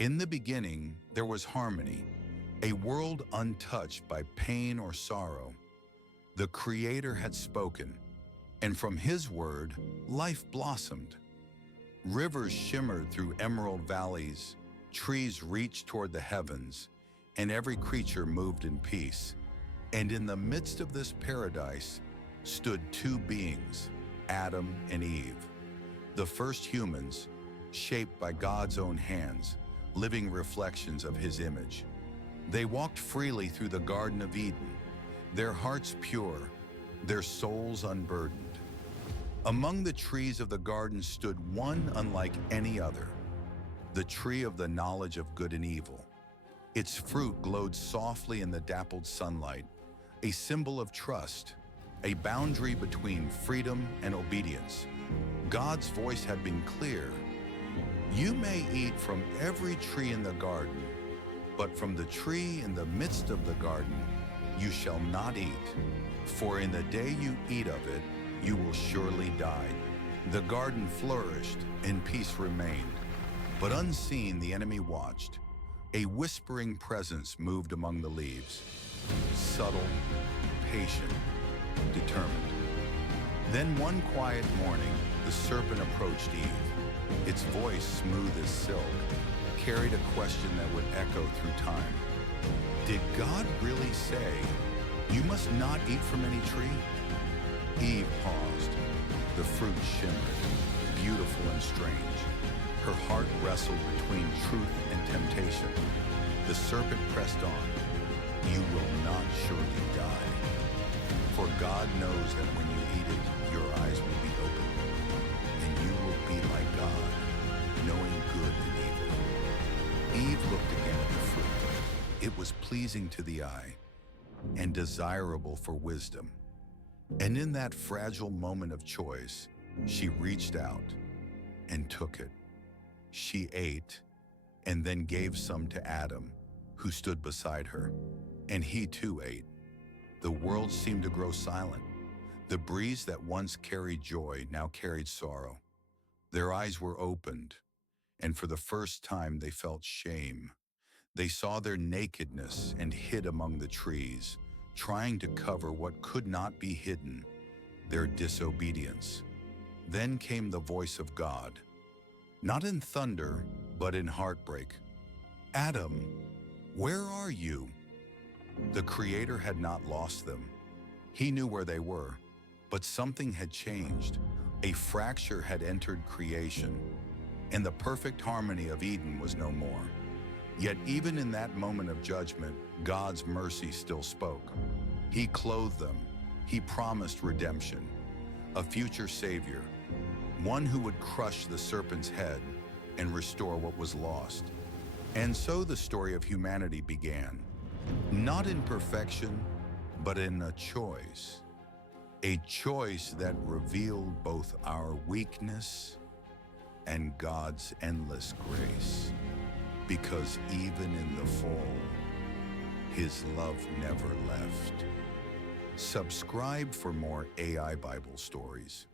In the beginning, there was harmony, a world untouched by pain or sorrow. The Creator had spoken, and from His word, life blossomed. Rivers shimmered through emerald valleys, trees reached toward the heavens, and every creature moved in peace. And in the midst of this paradise stood two beings, Adam and Eve, the first humans, shaped by God's own hands, living reflections of His image. They walked freely through the Garden of Eden, their hearts pure, their souls unburdened. Among the trees of the garden stood one unlike any other, the tree of the knowledge of good and evil. Its fruit glowed softly in the dappled sunlight, a symbol of trust, a boundary between freedom and obedience. God's voice had been clear. You may eat from every tree in the garden, but from the tree in the midst of the garden you shall not eat, for in the day you eat of it, you will surely die. The garden flourished and peace remained, but unseen the enemy watched. A whispering presence moved among the leaves, subtle, patient, determined. Then one quiet morning, the serpent approached Eve. Its voice, smooth as silk, carried a question that would echo through time. Did God really say, "You must not eat from any tree"? Eve paused. The fruit shimmered, beautiful and strange. Her heart wrestled between truth and temptation. The serpent pressed on. You will not surely die. For God knows that when you eat it, your eyes will be opened, and you will be like God, knowing good and evil. Eve looked again at the fruit. It was pleasing to the eye and desirable for wisdom. And in that fragile moment of choice, she reached out and took it. She ate and then gave some to Adam, who stood beside her, and he too ate. The world seemed to grow silent. The breeze that once carried joy now carried sorrow. Their eyes were opened, and for the first time they felt shame. They saw their nakedness and hid among the trees, trying to cover what could not be hidden, their disobedience. Then came the voice of God, not in thunder, but in heartbreak. Adam, where are you? The Creator had not lost them. He knew where they were, but something had changed. A fracture had entered creation, and the perfect harmony of Eden was no more. Yet even in that moment of judgment, God's mercy still spoke. He clothed them. He promised redemption, a future Savior, one who would crush the serpent's head and restore what was lost. And so the story of humanity began, not in perfection, but in a choice that revealed both our weakness and God's endless grace. Because even in the fall, His love never left. Subscribe for more AI Bible stories.